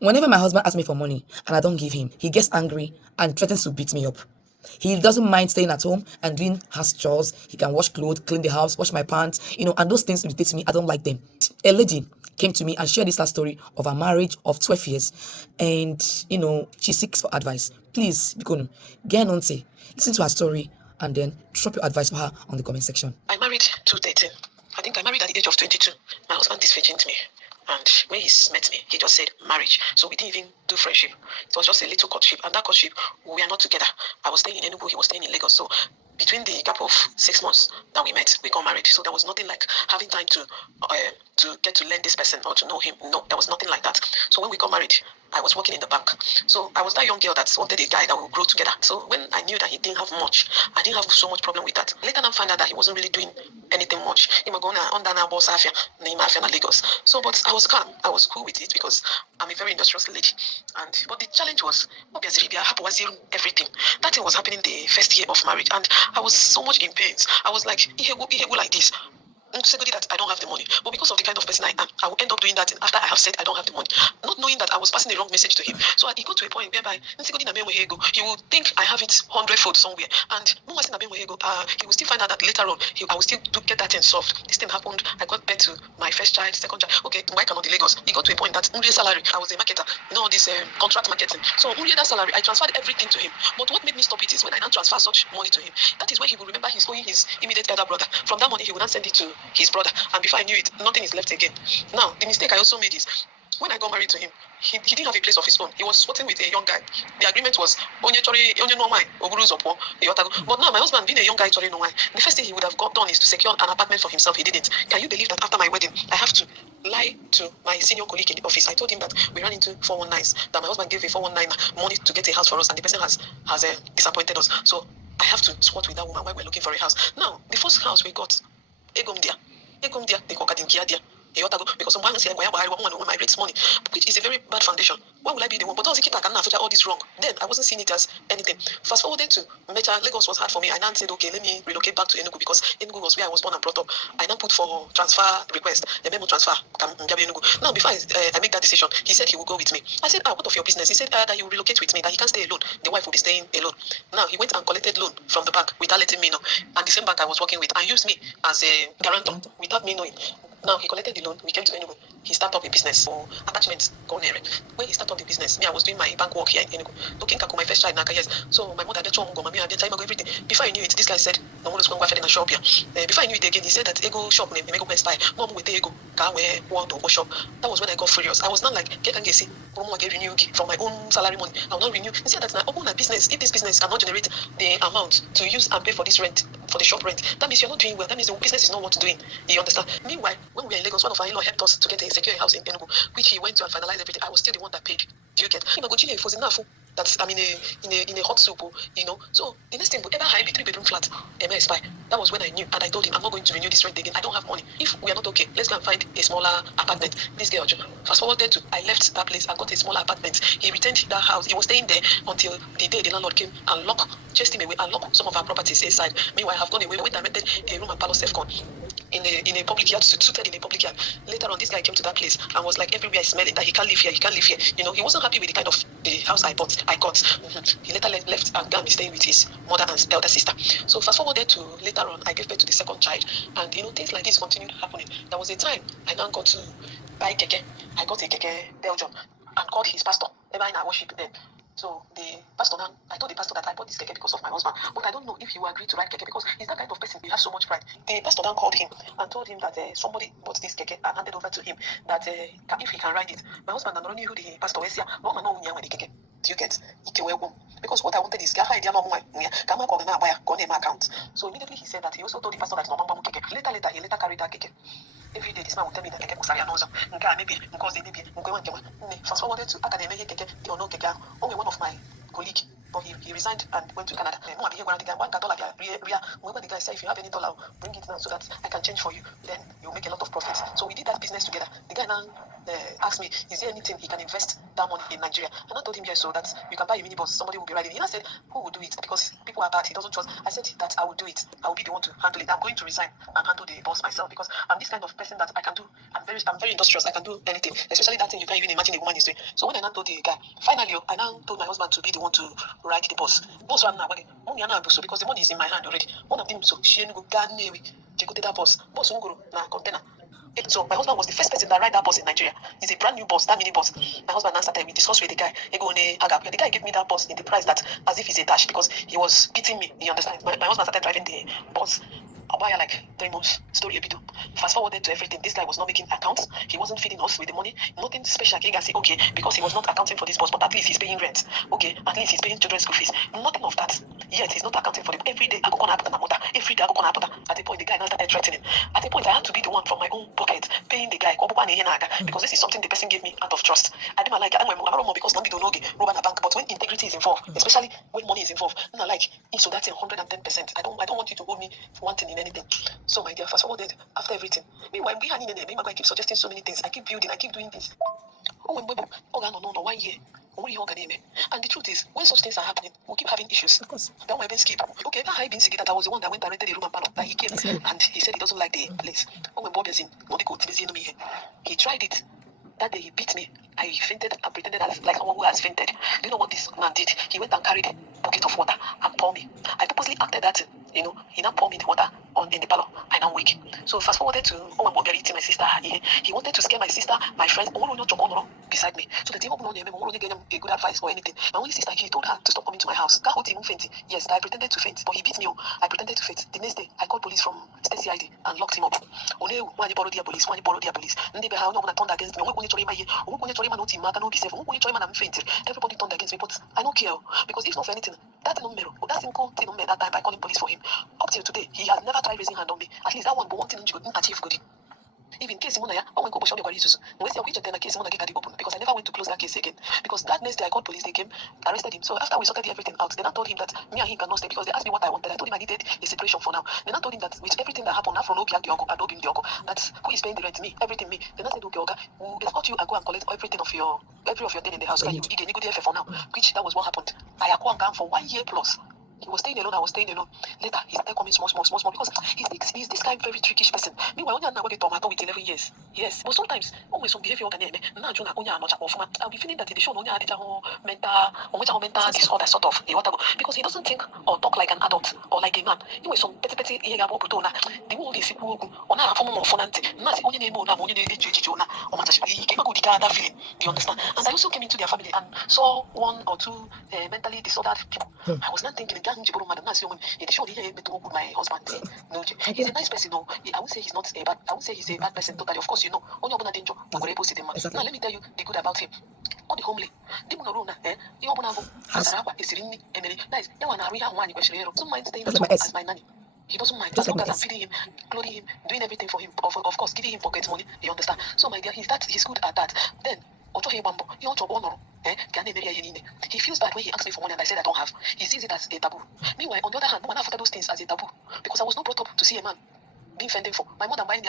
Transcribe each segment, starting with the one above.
Whenever my husband asks me for money and I don't give him, he gets angry and threatens to beat me up. He doesn't mind staying at home and doing house chores. He can wash clothes, clean the house, wash my pants, and those things irritate me. I don't like them. A lady came to me and shared this last story of a marriage of 12 years. And, she seeks for advice. Please, Bikonu, get on say, listen to her story and then drop your advice for her on the comment section. I married 213. I think I married at the age of 22. My husband disvirgined me. And when he met me, he just said marriage. So we didn't even do friendship. It was just a little courtship. And that courtship, we are not together. I was staying in Enugu, he was staying in Lagos. So between the gap of 6 months that we met, we got married. So there was nothing like having time to get to learn this person or to know him. No, there was nothing like that. So when we got married, I was working in the bank. So I was that young girl that wanted a guy that will grow together. So when I knew that he didn't have much, I didn't have so much problem with that. Later I found out that he wasn't really doing anything much. Lagos. So but I was calm. I was cool with it because I'm a very industrious lady. But the challenge was obviously everything. That thing was happening the first year of marriage, and I was so much in pains. I was like, like this. Secondly, that I don't have the money. But because of the kind of person I am, I will end up doing that after I have said I don't have the money. Not knowing that I was passing the wrong message to him. So he got to a point whereby he will think I have it 100-fold somewhere. And he will still find out that later on, I will still get that thing solved. This thing happened. I got back to my first child, second child. Okay, why cannot the Lagos? He got to a point that salary, I was a marketer, all this contract marketing. So that salary, I transferred everything to him. But what made me stop it is when I now transfer such money to him. That is when he will remember he's owing his immediate elder brother. From that money, he will now send it to his brother, and before I knew it, nothing is left again. Now, the mistake I also made is when I got married to him, he didn't have a place of his own. He was squatting with a young guy. The agreement was onye no wine, but now my husband being a young guy, no wine. The first thing he would have done is to secure an apartment for himself. He didn't. Can you believe that after my wedding, I have to lie to my senior colleague in the office? I told him that we ran into 419s, that my husband gave a 419 money to get a house for us, and the person has disappointed us. So I have to squat with that woman while we're looking for a house. Now, the first house we got, Egomdia, they call Kadinkia. Because someone said, my rates money, which is a very bad foundation. Why would I be the one? But also, I cannot all this wrong. Then I wasn't seeing it as anything. Fast forwarded to Mecha, Lagos was hard for me. I now said, okay, let me relocate back to Enugu because Enugu was where I was born and brought up. I now put for transfer request, the memo transfer. Now, before I make that decision, he said he will go with me. I said, what of your business? He said that he will relocate with me, that he can't stay alone. The wife will be staying alone. Now, he went and collected loan from the bank without letting me know. And the same bank I was working with, and used me as a guarantor without me knowing. Now he collected the loan. We came to Enugu. He started up a business for attachments. When he started up the business, me, I was doing my bank work here in Enugu. Looking at my first child, yes. So my mother, everything. Before I knew it, this guy said, "No one is going to in a shop here." Before I knew it again, he said that ego shop name, ego best buy. Mom with ego, car where want to shop. That was when I got furious. I was not like, get and get see, renew from my own salary money. I will not renew. He said that I open a business. If this business cannot generate the amount to use and pay for this rent, for the shop rent, that means you're not doing well. That means the business is not worth doing. You understand? Meanwhile, when we were in Lagos, one of our in-law helped us to get a secure house in Enugu, which he went to and finalized everything. I was still the one that paid. Do you get? It was enough. That's I'm in a hot soup, So the next thing, whatever high 3-bedroom flat, MS spy. That was when I knew, and I told him I'm not going to renew this rent again. I don't have money. If we are not okay, let's go and find a smaller apartment. This girl, fast forwarded to I left that place and got a smaller apartment. He returned that house. He was staying there until the day the landlord came and chased him away and locked some of our properties aside. Meanwhile, I have gone away. We went and rented a room and parlor self-con in a public yard, suited in a public yard. Later on, this guy came to that place and was like, everywhere is smelling, that he can't live here, he wasn't happy with the kind of the house I got. He later left and began staying with his mother and elder sister. So fast forwarded to later on, I gave birth to the second child, and things like this continued happening. There was a time I now got to buy keke. I got a keke Belgium and called his pastor. Ever in our worship then. So the pastor now, I told the pastor that I bought this keke because of my husband, but I don't know if he will agree to ride keke because he's that kind of person. He has so much pride. The pastor then called him and told him that somebody bought this keke and handed over to him that if he can ride it. My husband and not knew who the pastor was here. No man know when the keke. Do you get? Because what I wanted is account. So immediately he said that he also told the pastor that no mama keke. Later he carried that keke. Every day this man would tell me that keke kusari anozo. Maybe fast forwarded to academy keke or no keke. Only one of my colleague, but he resigned and went to Canada. The guy said, if you have any dollar, bring it now so that I can change for you. Then you'll make a lot of profits. So we did that business together. The guy now asked me, is there anything he can invest that money in Nigeria? And I told him, yes, so that you can buy a minibus, somebody will be riding. He now said, who will do it? Because people are bad, he doesn't trust. I said that I will do it. I will be the one to handle it. I'm going to resign and handle the bus myself because I'm this kind of person that I can do. I'm very industrious. I can do anything, especially that thing you can't even imagine a woman is doing. So when I now told the guy, finally, I now told my husband to be the one to ride the bus. Bus ran now, because the money is in my hand already. One of them, so she go that bus unguru na container. So my husband was the first person that ride that bus in Nigeria. It's a brand new bus, that mini bus. My husband answered time, we discussed with the guy. The guy gave me that bus in the price that as if it's a dash because he was beating me. You understand? My husband started driving the bus. About like 3 months, story a bit. Fast forwarded to everything. This guy was not making accounts. He wasn't feeding us with the money. Nothing special. He can say, okay, because he was not accounting for this bus, but at least he's paying rent. Okay, at least he's paying children's school fees. Nothing of that. Yet he's not accounting for it. Every day I go on At the point, the guy now started threatening. At the point, I had to be the one from my own pocket paying the guy because this is something the person gave me out of trust. I didn't like it because don't know rob a bank. But when integrity is involved, especially when money is involved, not like so that's 110%. I don't want you to hold me for one thing in anything. So my dear, fast forwarded after everything. Meanwhile, I keep suggesting so many things. I keep building, I keep doing this. Oh, 1 year. And the truth is, when such things are happening, we'll keep having issues. Of course. That my skip. Okay, that I been sick that I was the one that went and rented the room and panel. That he came and he said he doesn't like the place. Oh, when Bob is in, he tried it. That day he beat me. I fainted and pretended like someone who has fainted. Do you know what this man did? He went and carried a bucket of water and poured me. I purposely acted that, he now poured me the water in the parlor. I now wake. So fast forwarded to my sister. He wanted to scare my sister, my friends, beside me. So the team gave him a good advice or anything. My only sister, he told her to stop coming to my house. Yes, I pretended to faint, but he beat me. I pretended to faint. The next day, I called police from State CID and locked him up. Only one borrow their police. Turned against me. Everybody turned against me, but I don't care because if not for anything, that time by calling police for him. Up till today, he has never tried raising hand on me. At least that one, but one thing you couldn't achieve good. Even case Simona, I went to show the case Simona get open because I never went to close that case again. Because that next day I called police, they came, arrested him. So after we sorted everything out, then I told him that me and him cannot stay because they asked me what I wanted. I told him I needed a separation for now. Then I told him that with everything that happened, from that who is paying the rent, me, everything me. Then I said, okay, Oga, we'll escort you and go and collect every of your thing in the house. You get good for now. Which that was what happened. I acquired for 1 year plus. He was staying alone, I was staying alone. Later, he started coming small because he's this kind of very trickish person. Meanwhile, when I get tomato with 11 years. Yes. But sometimes, always some behavior I'll be feeling that the show mental disorder sort of because he doesn't think or talk like an adult or like a man. He was some petty the world is on a form of phonante. You understand? And I also came into their family and saw 1 or 2 mentally disordered people. I was not thinking my husband. No, he's a nice person. No, I would say he's not a bad. I would say he's a bad person totally. Of course, only open danger. Now let me tell you the good about him. All the homely. Doesn't mind staying at home as my nanny. He doesn't mind. As long as I'm feeding him, clothing him, doing everything for him. Of course, giving him pocket money. You understand? So my dear, he's good at that. Then he feels bad when he asks me for money and I said I don't have. He sees it as a taboo. Meanwhile, on the other hand, no one after those things as a taboo because I was not brought up to see a man being fending for. My mother buying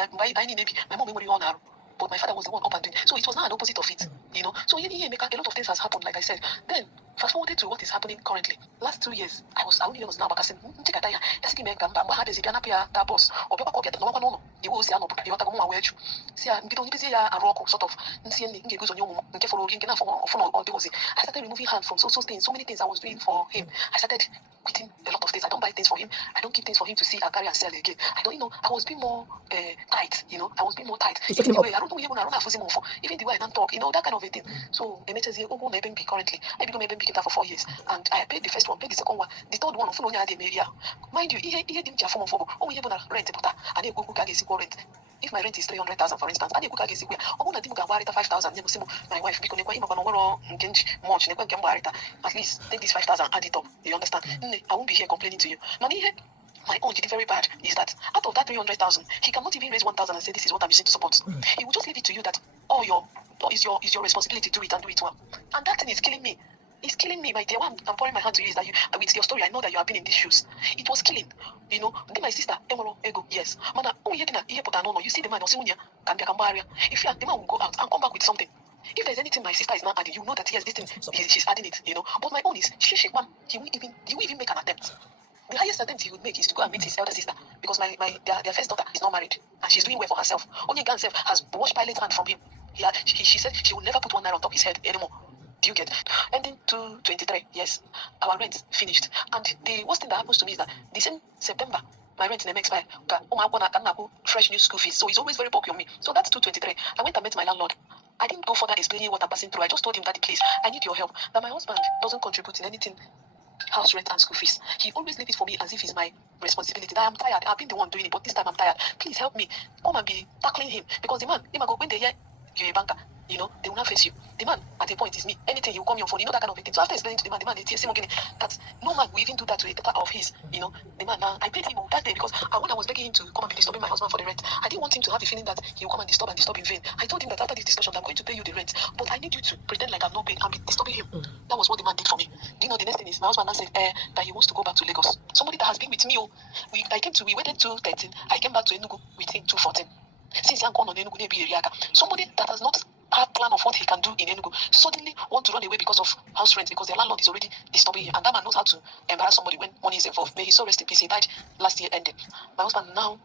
maybe my mom memory on her. But my father was the one up and doing. So it was not an opposite of it. So a lot of things has happened, like I said. Then fast forwarded to what is happening currently. Last 2 years, I only was now because that boss or get no. You will see sort of I started removing hands from so things, so many things I was doing for him. I started quitting a lot of things. I don't buy things for him. I don't keep things for him to see and carry and sell again. I don't I was being more tight, I was being more tight. Even the way I don't know even I don't have to for. Even the way I don't talk, that kind of a thing. So currently I became a for 4 years and I paid the first one, paid the second one, the third one mind you, he didn't rent rent. If my rent is 300,000 for instance, I could 5,000 my wife because much at least take this 5,000 add it up. You understand? I won't be here complaining to you. Money here. My own did very bad is that out of that 300,000, he cannot even raise 1,000 and say this is what I'm using to support. He will just leave it to you that is your responsibility to do it and do it well. And that thing is killing me. It's killing me, my dear. Why I'm pouring my hand to you is that you, with your story, I know that you have been in these shoes. It was killing. You know, my sister, ego, yes. Mana, you see the man, if you the man will go out and come back with something. If there's anything my sister is not adding, you know that yes, this thing she's adding it, you know. But my own is he will even make an attempt. The highest attempt he would make is to go and meet his elder sister because their first daughter is not married and she's doing well for herself. Only Ganself has washed Pilate's hand from him. She said she will never put one naira on top of his head anymore. Do you get? Ending to 23, yes, our rent finished. And the worst thing that happens to me is that the same September, my rent never expire. Fresh new school fees. So it's always very bulky on me. So that's 223. I went and met my landlord. I didn't go further explaining what I'm passing through. I just told him that please, I need your help. That my husband doesn't contribute in anything, house rent and school fees. He always leave it for me as if it's my responsibility. That I'm tired. I've been the one doing it, but this time I'm tired. Please help me. Come and be tackling him. Because the man, when they hear you're a banker, you know, they will not face you. The man at a point is me. Anything he will call me on phone, you know, that kind of thing. So after explaining to the man that no man will even do that to a daughter of his, you know. The man, I paid him that day because when I was begging him to come and be disturbing my husband for the rent, I didn't want him to have the feeling that he will come and disturb in vain. I told him that after this discussion, I'm going to pay you the rent, but I need you to pretend like I'm not paying and be disturbing him. That was what the man did for me. Do you know the next thing is my husband now said that he wants to go back to Lagos. Somebody that has been with me, we waited 213. I came back to Enugu with him 214. Since I'm gone on Enugu, somebody that has not had plan of what he can do in Enugu suddenly want to run away because of house rent because the landlord is already disturbing him, and that man knows how to embarrass somebody when money is involved. May he so rest in peace. He died last year ending. My husband now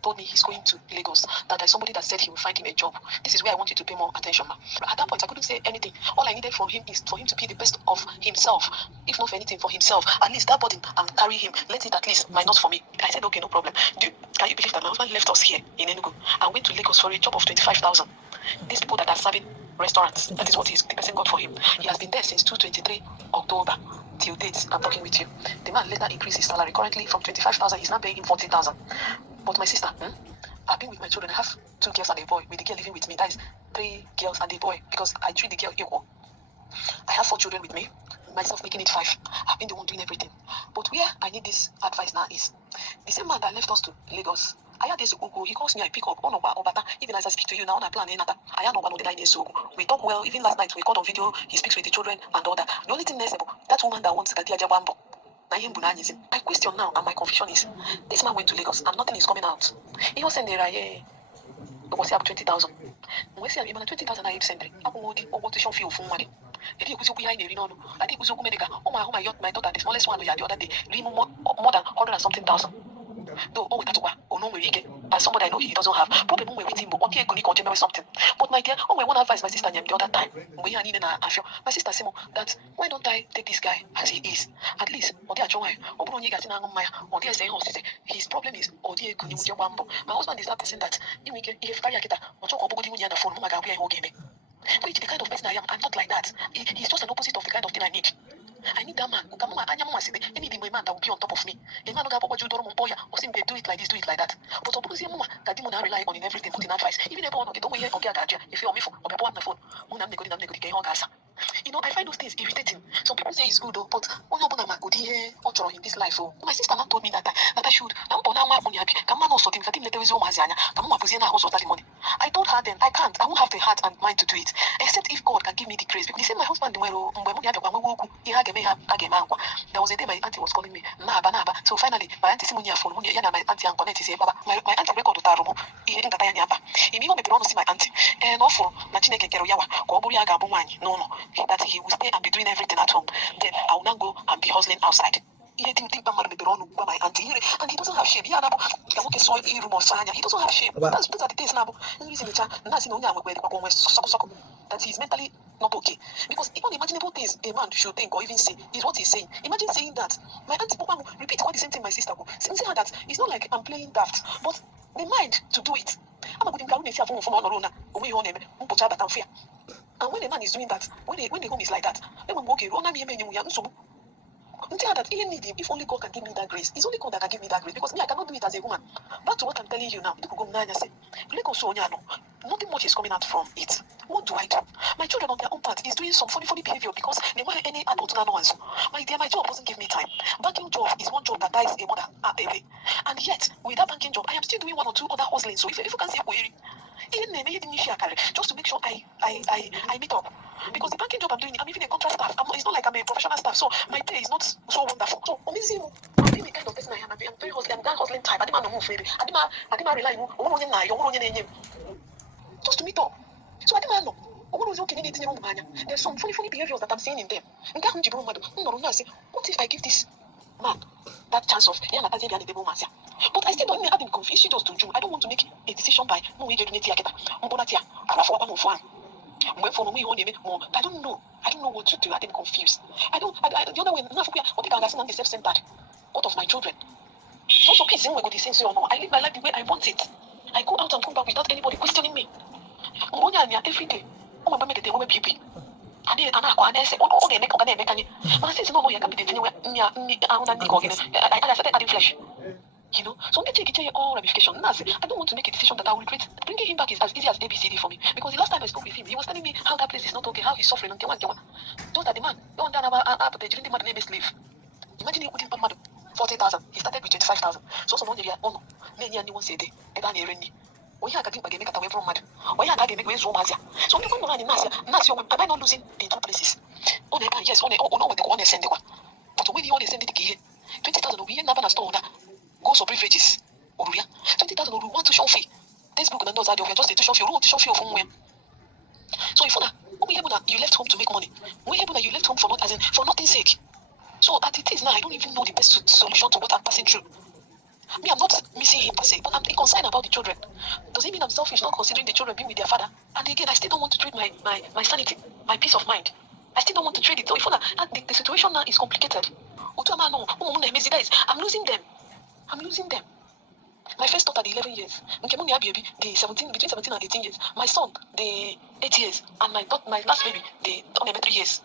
told me he's going to Lagos, that there's somebody that said he will find him a job. This is where I want you to pay more attention, ma. At that point, I couldn't say anything. All I needed from him is for him to be the best of himself, if not for anything, for himself. At least that burden and carry him. Let it at least minus for me. I said, okay, no problem. Can you believe that my husband left us here in Enugu and went to Lagos for a job of 25,000? These people that are serving restaurants, that is what the person got for him. He has been there since 2023 October till date. I'm talking with you. The man later increased his salary. Currently from 25,000, he's now paying him 40,000. But my sister, I've been with my children. I have 2 girls and a boy. With the girl living with me, that is 3 girls and a boy because I treat the girl equal. I have 4 children with me, myself making it 5. I've been the one doing everything. But where I need this advice now is the same man that left us to Lagos. I had this Google. He calls me, I pick up. Even as I speak to you now, I plan another. I had no we talk well. Even last night we called on video. He speaks with the children and all that. The only thing is that woman that wants Jabambo. My question now and my confusion is this man went to Lagos and nothing is coming out. He was saying there was 20,000. We say 20,000 I sent. I want to show you for money. My daughter, the smallest one the other day, more than 100 and something thousand. Though as somebody I know he doesn't have problem with him, but something. But my dear, I want to advise my sister the other time. My sister said that why don't I take this guy as he is? At least his problem is my husband is that person that which the kind of person I am. I'm not like that. He's just an opposite of the kind of thing I need. I need that man. Anything my man that will be on top of me. A man who or simply do it like this, do it like that. But rely on in everything, put in advice. Even if I don't hear if you're me for or my phone, you know, I find those things irritating. Some people say it's good, though, but in this life. My sister now told me that I should. I told her then I can't. I won't have the heart and mind to do it, except if God can give me the grace. Because he said my husband, there was a day my auntie was calling me. So finally, my auntie phone. My auntie say, Baba, my auntie record to Tarumo. He didn't see my auntie. And also, no. That he will stay and be doing everything at home. Then I will not go and be hustling outside. He didn't think my auntie, and he doesn't have shame. He doesn't have shame. Those are the things now. That he's mentally not okay. Because unimaginable things a man should think or even say is what he's saying. Imagine saying that. My auntie repeat all the same thing my sister will. Saying that it's not like I'm playing daft, but the mind to do it. And when a man is doing that, when the home is like that, that even need him, if only God can give me that grace. It's only God that can give me that grace because me, I cannot do it as a woman. Back to what I'm telling you now. Nothing much is coming out from it. What do I do? My children on their own part is doing some funny behavior because they want any adult no one. My dear, my job doesn't give me time. Banking job is one job that dies a mother a day. And yet, with that banking job, I am still doing 1 or 2 other hustling. So if you can say just to make sure I meet up. Because the banking job I'm doing, I'm even a contract staff. It's not like I'm a professional staff, so my pay is not so wonderful. So, amazing. I'm being the kind of person I am. I'm very hustling. I'm that hustling type. I didn't move, baby. I didn't rely on just to meet up. So I didn't know. There's some funny behaviors that I'm seeing in them. What if I give this man that chance of but I still don't have him confused. She just to do. I don't want to make a decision by I don't know. I don't know what to do. I'm confused. The other way, I'm self-centered. What of my children? So please, I live my life the way I want it. I go out and come back without anybody questioning me. Every day. I started adding flesh. So all ramification. I don't want to make a decision that I will regret. Bringing him back is as easy as ABCD for me. Because the last time I spoke with him, he was telling me how that place is not okay, how he's suffering. Just that the man, slave. Imagine he wouldn't 40,000. He started with 25,000. So someone here, oh no, anyone say day, and I make away from mad. Why I make way so much? So you can't am I not losing in two places? Yes, no, with the one send the one. But when you only send it 20,000 will be never a store. Go so privileges. 20,000 will want to show fee. This book and those are just to show you from where. So if you left home to make money, you left home for not for nothing's sake. So as it is now, I don't even know the best solution to what I'm passing through. Me, I'm not missing him per se, but I'm concerned about the children. Does it mean I'm selfish, not considering the children being with their father? And again, I still don't want to trade my sanity, my peace of mind. I still don't want to trade it. So if the situation now is complicated. I'm losing them. My first daughter, the 11 years. The 17, between 17 and 18 years. My son, the 8 years. And my last baby, the 3 years.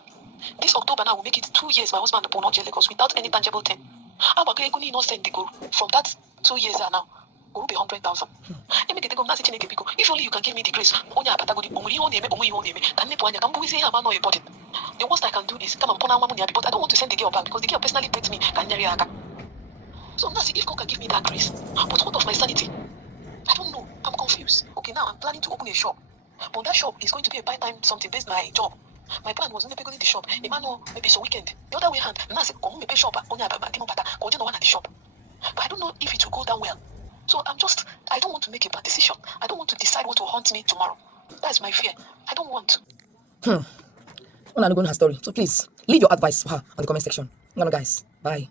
This October now will make it 2 years my husband upon Lagos without any tangible thing. I'm not send the goal from that 2 years now. Will be 100,000. If only you can give me the grace. The worst I can do is come and put on money, but I don't want to send the girl back because the girl personally beats me. So now if God can give me that grace. But what of my sanity? I don't know. I'm confused. Okay, now I'm planning to open a shop. But that shop is going to be a part-time something based on my job. My plan was maybe going to the shop. Maybe it's a weekend. The other way hand, now I say, go maybe shop. Go at the shop. But I don't know if it will go down well. So I don't want to make a bad decision. I don't want to decide what will haunt me tomorrow. That's my fear. I don't want to. I'm not going to her story. So please leave your advice for her on the comment section. Guys, bye.